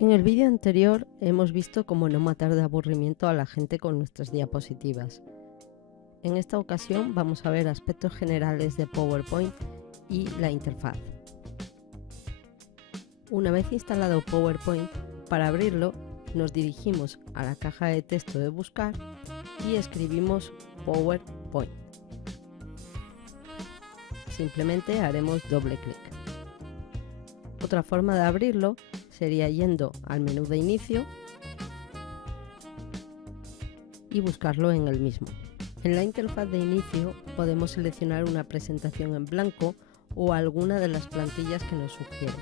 En el vídeo anterior hemos visto cómo no matar de aburrimiento a la gente con nuestras diapositivas. En esta ocasión vamos a ver aspectos generales de PowerPoint y la interfaz. Una vez instalado PowerPoint, para abrirlo nos dirigimos a la caja de texto de buscar y escribimos PowerPoint. Simplemente haremos doble clic. Otra forma de abrirlo sería yendo al menú de inicio y buscarlo en el mismo. En la interfaz de inicio podemos seleccionar una presentación en blanco o alguna de las plantillas que nos sugiere.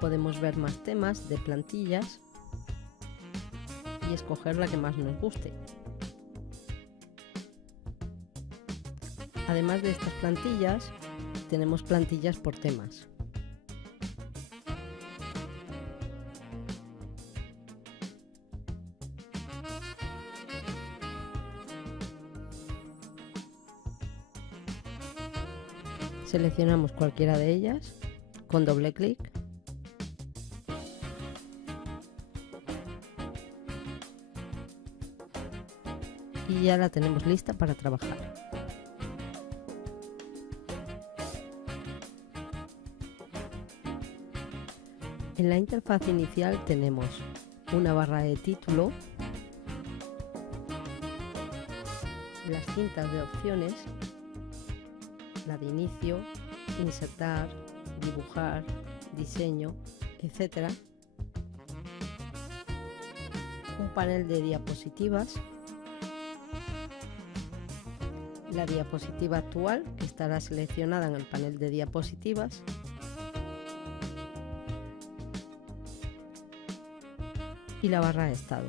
Podemos ver más temas de plantillas y escoger la que más nos guste. Además de estas plantillas, tenemos plantillas por temas. Seleccionamos cualquiera de ellas con doble clic y ya la tenemos lista para trabajar. En la interfaz inicial tenemos una barra de título, las cintas de opciones, la de inicio, insertar, dibujar, diseño, etc. Un panel de diapositivas, la diapositiva actual que estará seleccionada en el panel de diapositivas, y la barra de estado.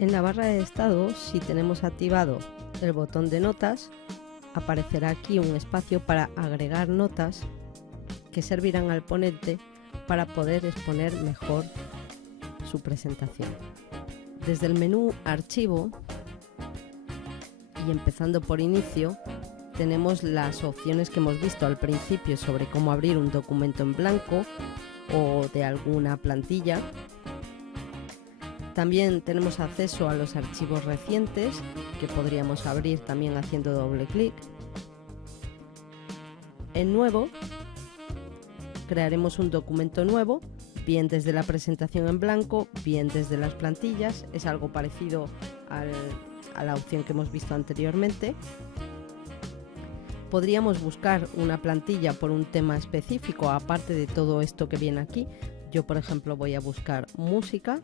En la barra de estado, si tenemos activado el botón de notas, aparecerá aquí un espacio para agregar notas que servirán al ponente para poder exponer mejor su presentación. Desde el menú Archivo y empezando por Inicio, tenemos las opciones que hemos visto al principio sobre cómo abrir un documento en blanco o de alguna plantilla. También tenemos acceso a los archivos recientes que podríamos abrir también haciendo doble clic. En Nuevo, crearemos un documento nuevo, bien desde la presentación en blanco, bien desde las plantillas. Es algo parecido a la opción que hemos visto anteriormente. Podríamos buscar una plantilla por un tema específico, aparte de todo esto que viene aquí. Yo, por ejemplo, voy a buscar música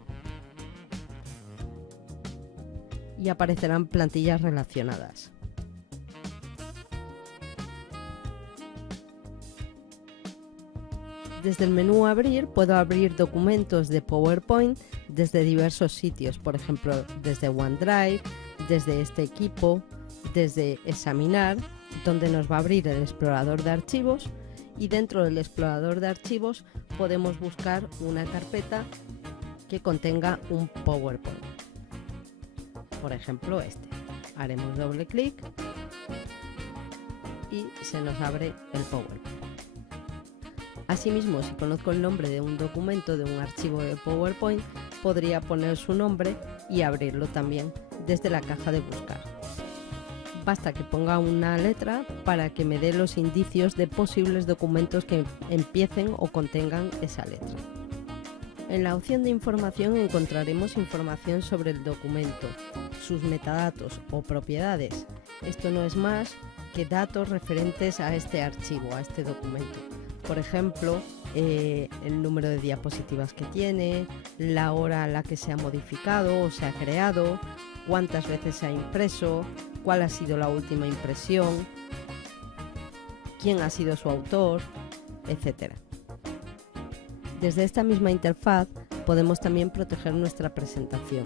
y aparecerán plantillas relacionadas. Desde el menú Abrir puedo abrir documentos de PowerPoint desde diversos sitios, por ejemplo, desde OneDrive, desde este equipo, desde Examinar, donde nos va a abrir el explorador de archivos, y dentro del explorador de archivos podemos buscar una carpeta que contenga un PowerPoint. Por ejemplo, este. Haremos doble clic y se nos abre el PowerPoint. Asimismo, si conozco el nombre de un documento, de un archivo de PowerPoint, podría poner su nombre y abrirlo también desde la caja de buscar. Basta que ponga una letra para que me dé los indicios de posibles documentos que empiecen o contengan esa letra. En la opción de información encontraremos información sobre el documento, sus metadatos o propiedades. Esto no es más que datos referentes a este archivo, a este documento. Por ejemplo, el número de diapositivas que tiene, la hora a la que se ha modificado o se ha creado, cuántas veces se ha impreso, cuál ha sido la última impresión, quién ha sido su autor, etc. Desde esta misma interfaz podemos también proteger nuestra presentación.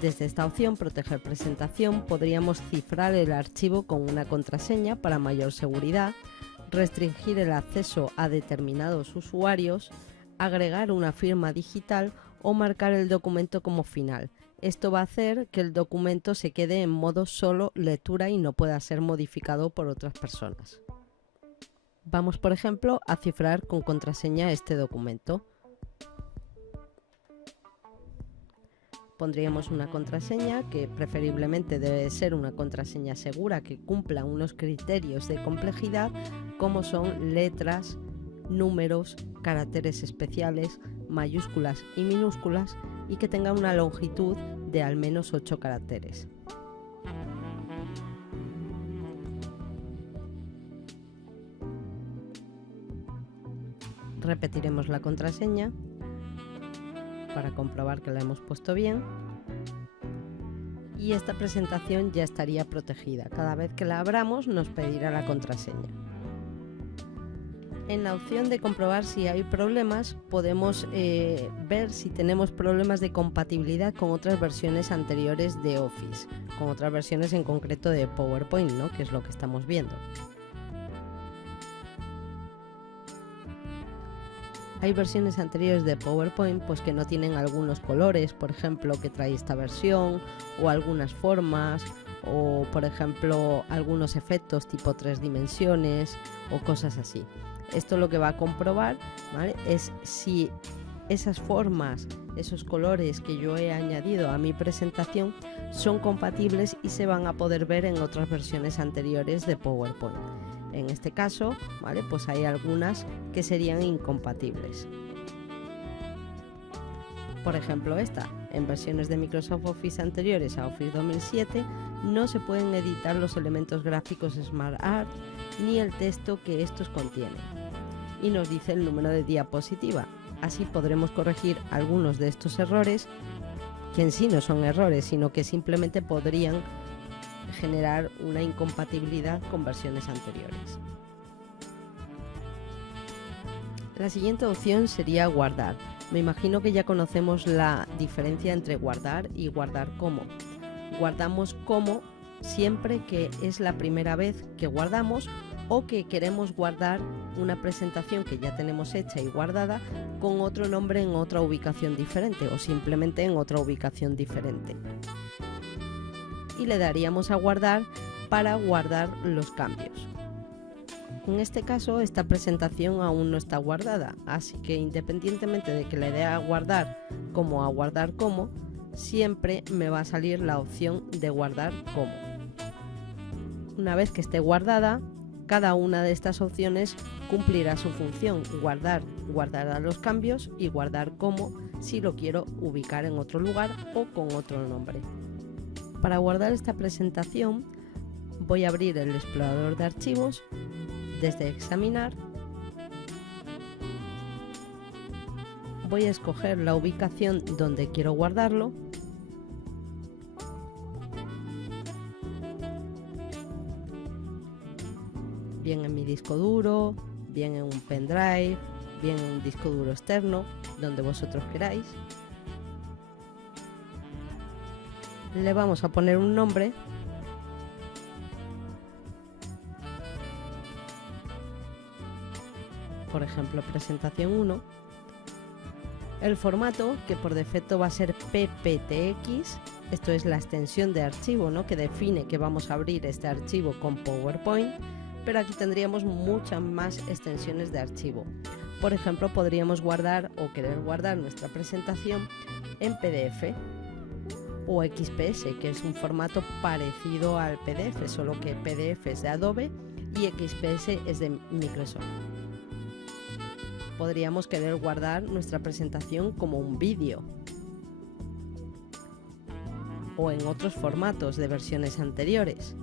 Desde esta opción, Proteger presentación, podríamos cifrar el archivo con una contraseña para mayor seguridad, restringir el acceso a determinados usuarios, agregar una firma digital o marcar el documento como final. Esto va a hacer que el documento se quede en modo solo lectura y no pueda ser modificado por otras personas. Vamos, por ejemplo, a cifrar con contraseña este documento. Pondríamos una contraseña que preferiblemente debe ser una contraseña segura que cumpla unos criterios de complejidad como son letras, números, caracteres especiales, mayúsculas y minúsculas y que tenga una longitud de al menos 8 caracteres. Repetiremos la contraseña para comprobar que la hemos puesto bien y esta presentación ya estaría protegida. Cada vez que la abramos nos pedirá la contraseña. En la opción de comprobar si hay problemas podemos ver si tenemos problemas de compatibilidad con otras versiones anteriores de Office, con otras versiones en concreto de PowerPoint, ¿no? Que es lo que estamos viendo. Hay versiones anteriores de PowerPoint pues que no tienen algunos colores, por ejemplo, que trae esta versión, o algunas formas, o por ejemplo algunos efectos tipo 3 dimensiones o cosas así. Esto lo que va a comprobar, ¿vale?, es si esas formas, esos colores que yo he añadido a mi presentación son compatibles y se van a poder ver en otras versiones anteriores de PowerPoint. En este caso, ¿vale?, pues hay algunas que serían incompatibles. Por ejemplo, esta. En versiones de Microsoft Office anteriores a Office 2007 no se pueden editar los elementos gráficos SmartArt ni el texto que estos contienen. Y nos dice el número de diapositiva. Así podremos corregir algunos de estos errores, que en sí no son errores, sino que simplemente podrían generar una incompatibilidad con versiones anteriores. La siguiente opción sería guardar. Me imagino que ya conocemos la diferencia entre guardar y guardar como. Guardamos como siempre que es la primera vez que guardamos o que queremos guardar una presentación que ya tenemos hecha y guardada con otro nombre en otra ubicación diferente o simplemente en otra ubicación diferente. Y le daríamos a guardar para guardar los cambios. En este caso esta presentación aún no está guardada, así que independientemente de que le dé a guardar como, siempre me va a salir la opción de guardar como. Una vez que esté guardada, cada una de estas opciones cumplirá su función. Guardará los cambios y guardar como si lo quiero ubicar en otro lugar o con otro nombre. Para guardar esta presentación voy a abrir el explorador de archivos. Desde examinar voy a escoger la ubicación donde quiero guardarlo bien en mi disco duro, bien en un pendrive, bien en un disco duro externo, donde vosotros queráis. Le vamos a poner un nombre. Por ejemplo, presentación 1. El formato, que por defecto va a ser PPTX, esto es la extensión de archivo, ¿no?, que define que vamos a abrir este archivo con PowerPoint, pero aquí tendríamos muchas más extensiones de archivo. Por ejemplo, podríamos guardar o querer guardar nuestra presentación en PDF o XPS, que es un formato parecido al PDF, solo que PDF es de Adobe y XPS es de Microsoft. Podríamos querer guardar nuestra presentación como un vídeo o en otros formatos de versiones anteriores.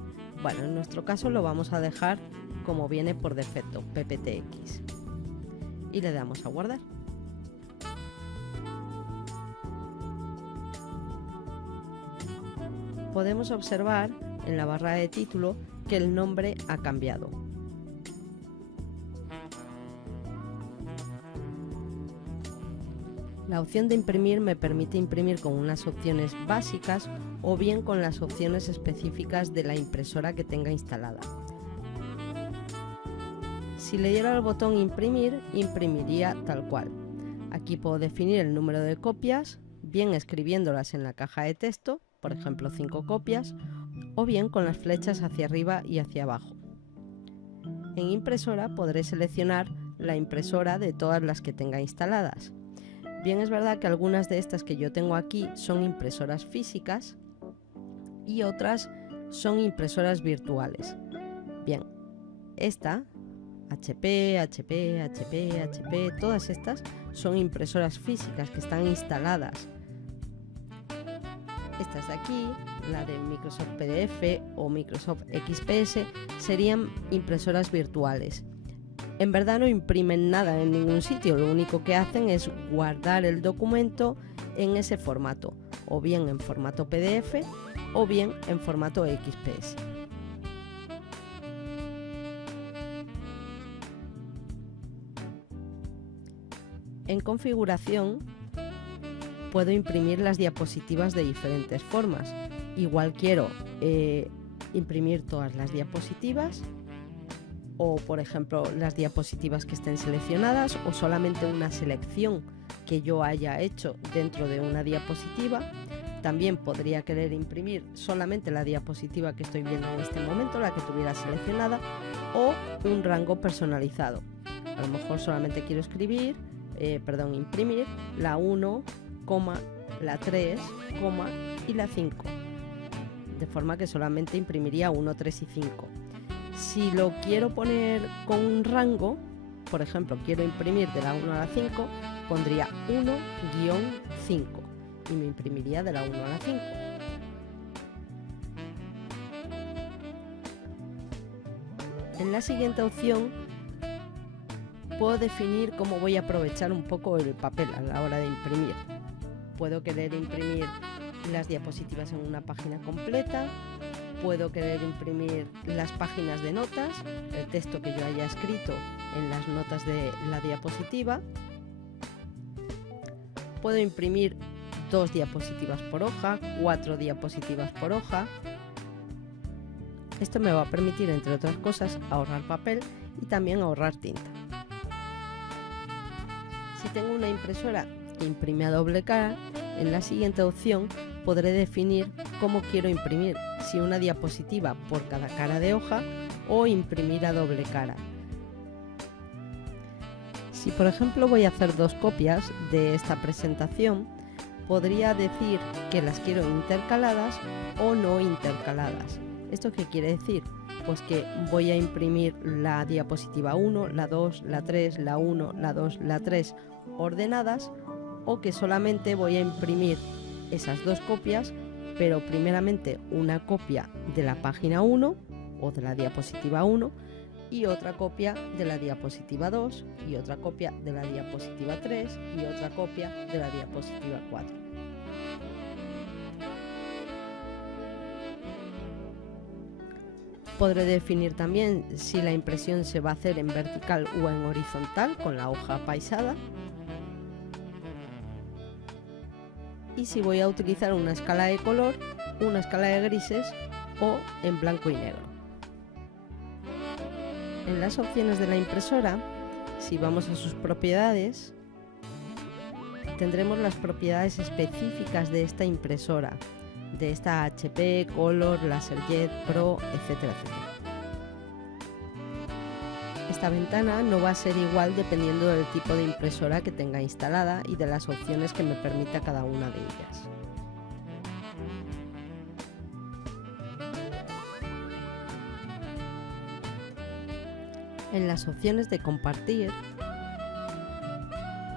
Bueno, en nuestro caso lo vamos a dejar como viene por defecto, PPTX, y le damos a guardar. Podemos observar en la barra de título que el nombre ha cambiado. La opción de imprimir me permite imprimir con unas opciones básicas o bien con las opciones específicas de la impresora que tenga instalada. Si le diera al botón imprimir, imprimiría tal cual. Aquí puedo definir el número de copias, bien escribiéndolas en la caja de texto, por ejemplo 5 copias, o bien con las flechas hacia arriba y hacia abajo. En impresora podré seleccionar la impresora de todas las que tenga instaladas. Bien, es verdad que algunas de estas que yo tengo aquí son impresoras físicas y otras son impresoras virtuales. Bien, esta, HP, todas estas son impresoras físicas que están instaladas. Estas de aquí, la de Microsoft PDF o Microsoft XPS, serían impresoras virtuales. En verdad no imprimen nada en ningún sitio, lo único que hacen es guardar el documento en ese formato, o bien en formato PDF o bien en formato XPS. En configuración puedo imprimir las diapositivas de diferentes formas. Igual quiero imprimir todas las diapositivas, o por ejemplo las diapositivas que estén seleccionadas, o solamente una selección que yo haya hecho dentro de una diapositiva. También podría querer imprimir solamente la diapositiva que estoy viendo en este momento, la que tuviera seleccionada, o un rango personalizado. A lo mejor solamente quiero imprimir la 1, la 3, y la 5, de forma que solamente imprimiría 1, 3 y 5. Si lo quiero poner con un rango, por ejemplo, quiero imprimir de la 1 a la 5, pondría 1-5 y me imprimiría de la 1 a la 5. En la siguiente opción puedo definir cómo voy a aprovechar un poco el papel a la hora de imprimir. Puedo querer imprimir las diapositivas en una página completa, puedo querer imprimir las páginas de notas, el texto que yo haya escrito en las notas de la diapositiva, puedo imprimir 2 diapositivas por hoja, 4 diapositivas por hoja. Esto me va a permitir, entre otras cosas, ahorrar papel y también ahorrar tinta. Si tengo una impresora que imprime a doble cara, en la siguiente opción podré definir cómo quiero imprimir, si una diapositiva por cada cara de hoja o imprimir a doble cara. Si por ejemplo voy a hacer 2 copias de esta presentación, podría decir que las quiero intercaladas o no intercaladas. ¿Esto qué quiere decir? Pues que voy a imprimir la diapositiva 1, la 2, la 3, la 1, la 2, la 3 ordenadas, o que solamente voy a imprimir esas 2 copias, pero primeramente una copia de la página 1 o de la diapositiva 1 y otra copia de la diapositiva 2 y otra copia de la diapositiva 3 y otra copia de la diapositiva 4. Podré definir también si la impresión se va a hacer en vertical o en horizontal con la hoja apaisada, y si voy a utilizar una escala de color, una escala de grises o en blanco y negro. En las opciones de la impresora, si vamos a sus propiedades, tendremos las propiedades específicas de esta impresora, de esta HP, Color, LaserJet, Pro, etcétera, etcétera. Esta ventana no va a ser igual dependiendo del tipo de impresora que tenga instalada y de las opciones que me permita cada una de ellas. En las opciones de compartir,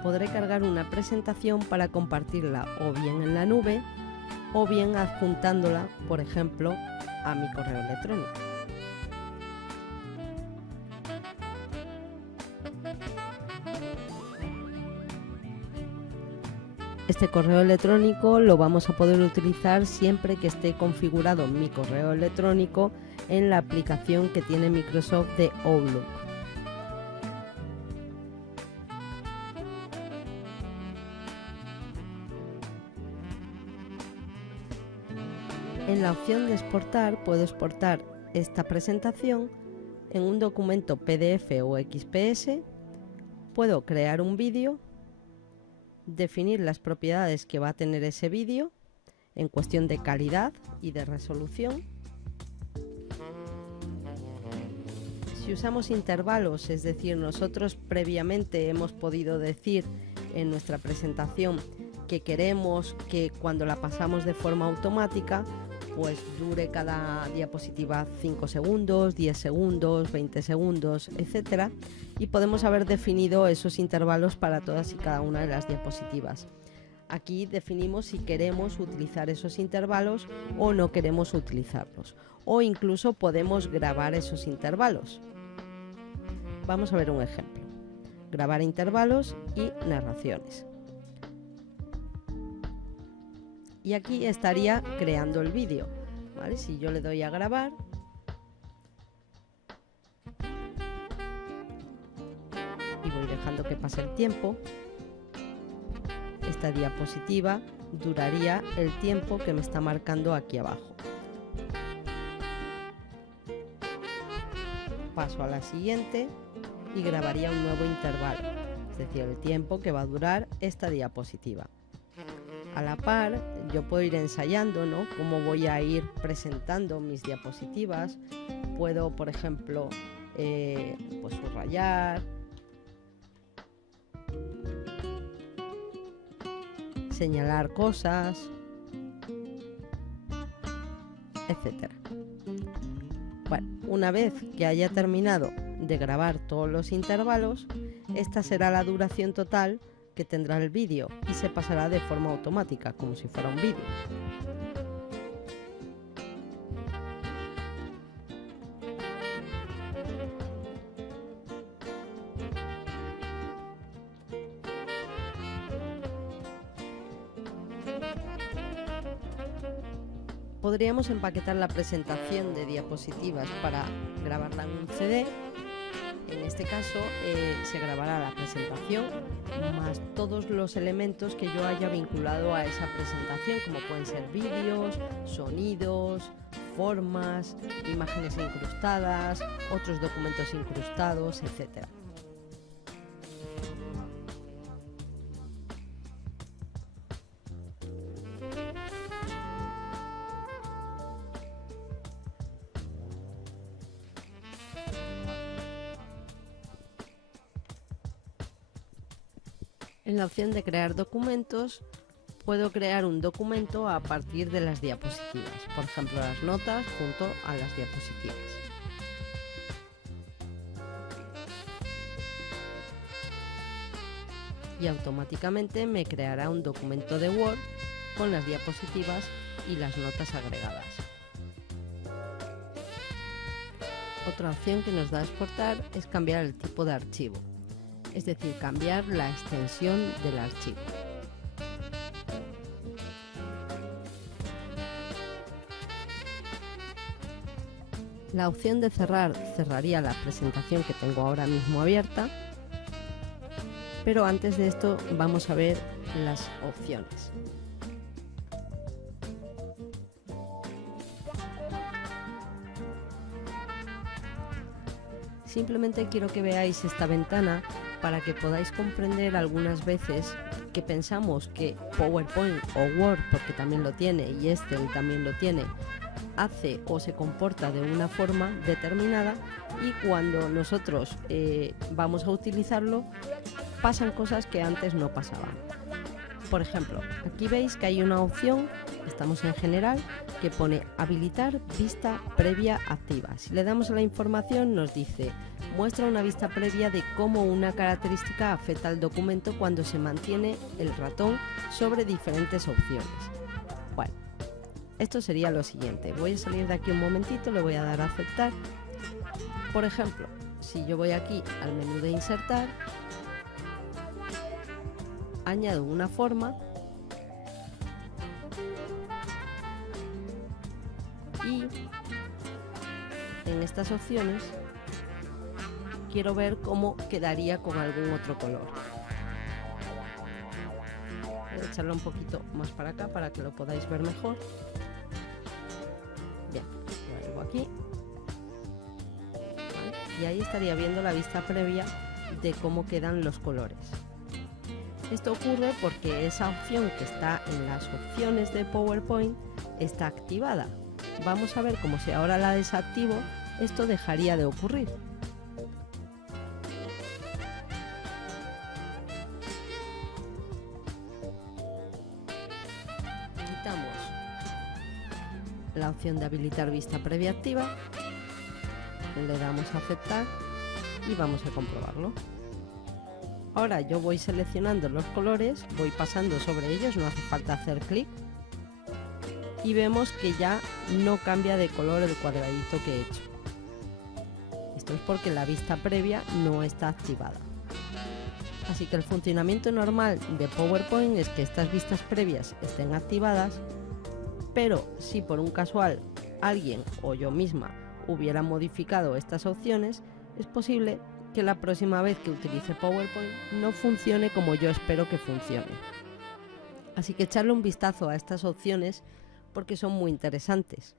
podré cargar una presentación para compartirla o bien en la nube o bien adjuntándola, por ejemplo, a mi correo electrónico. Este correo electrónico lo vamos a poder utilizar siempre que esté configurado mi correo electrónico en la aplicación que tiene Microsoft de Outlook. En la opción de exportar puedo exportar esta presentación en un documento PDF o XPS, puedo crear un vídeo, definir las propiedades que va a tener ese vídeo en cuestión de calidad y de resolución. Si usamos intervalos, es decir, nosotros previamente hemos podido decir en nuestra presentación que queremos que cuando la pasamos de forma automática, pues dure cada diapositiva 5 segundos, 10 segundos, 20 segundos, etc. Y podemos haber definido esos intervalos para todas y cada una de las diapositivas. Aquí definimos si queremos utilizar esos intervalos o no queremos utilizarlos. O incluso podemos grabar esos intervalos. Vamos a ver un ejemplo. Grabar intervalos y narraciones. Y aquí estaría creando el vídeo, ¿vale? Si yo le doy a grabar y voy dejando que pase el tiempo, esta diapositiva duraría el tiempo que me está marcando aquí abajo. Paso a la siguiente y grabaría un nuevo intervalo, es decir, el tiempo que va a durar esta diapositiva. A la par, yo puedo ir ensayando, ¿no?, cómo voy a ir presentando mis diapositivas. Puedo, por ejemplo, pues subrayar, señalar cosas, etc. Bueno, una vez que haya terminado de grabar todos los intervalos, esta será la duración total que tendrá el vídeo y se pasará de forma automática, como si fuera un vídeo. Podríamos empaquetar la presentación de diapositivas para grabarla en un CD. En este caso se grabará la presentación más todos los elementos que yo haya vinculado a esa presentación, como pueden ser vídeos, sonidos, formas, imágenes incrustadas, otros documentos incrustados, etc. En la opción de crear documentos, puedo crear un documento a partir de las diapositivas, por ejemplo las notas junto a las diapositivas. Y automáticamente me creará un documento de Word con las diapositivas y las notas agregadas. Otra opción que nos da a exportar es cambiar el tipo de archivo, es decir, cambiar la extensión del archivo. La opción de cerrar cerraría la presentación que tengo ahora mismo abierta, pero antes de esto vamos a ver las opciones. Simplemente quiero que veáis esta ventana para que podáis comprender algunas veces que pensamos que PowerPoint o Word, porque también lo tiene, y Excel también lo tiene, hace o se comporta de una forma determinada, y cuando nosotros vamos a utilizarlo pasan cosas que antes no pasaban. Por ejemplo, aquí veis que hay una opción, estamos en general, que pone habilitar vista previa activa. Si le damos a la información nos dice muestra una vista previa de cómo una característica afecta al documento cuando se mantiene el ratón sobre diferentes opciones. Bueno, esto sería lo siguiente. Voy a salir de aquí un momentito, le voy a dar a aceptar. Por ejemplo, si yo voy aquí al menú de insertar, añado una forma y en estas opciones quiero ver cómo quedaría con algún otro color. Voy a echarlo un poquito más para acá para que lo podáis ver mejor. Bien, vuelvo aquí. ¿Vale? Y ahí estaría viendo la vista previa de cómo quedan los colores. Esto ocurre porque esa opción que está en las opciones de PowerPoint está activada. Vamos a ver cómo si ahora la desactivo, esto dejaría de ocurrir. la opción de habilitar vista previa activa, le damos a aceptar y vamos a comprobarlo. Ahora yo voy seleccionando los colores, voy pasando sobre ellos, no hace falta hacer clic, y vemos que ya no cambia de color el cuadradito que he hecho. Esto es porque la vista previa no está activada. Así que el funcionamiento normal de PowerPoint es que estas vistas previas estén activadas, pero si por un casual alguien o yo misma hubiera modificado estas opciones, es posible que la próxima vez que utilice PowerPoint no funcione como yo espero que funcione. Así que echarle un vistazo a estas opciones porque son muy interesantes.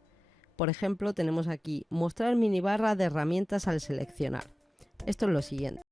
Por ejemplo, tenemos aquí mostrar minibarra de herramientas al seleccionar. Esto es lo siguiente.